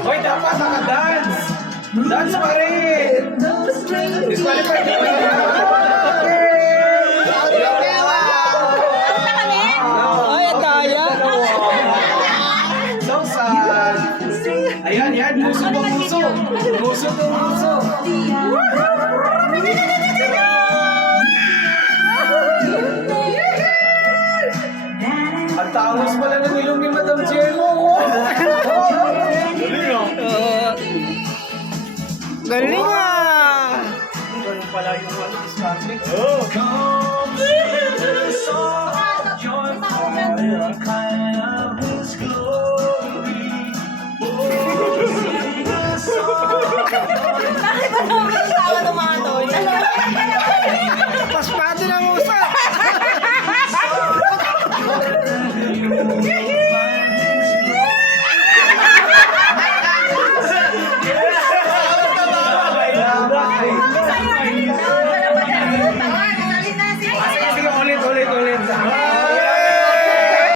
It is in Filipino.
Hoy, dapat naka-dance! Dance pa rin! Disqualified na ba yan? Ay, ang daya. So sad! Ayan, yan! Muso ba muso? Muso to muso! Ang tangos pala ng ilong ni Madam Jello! Galing ah.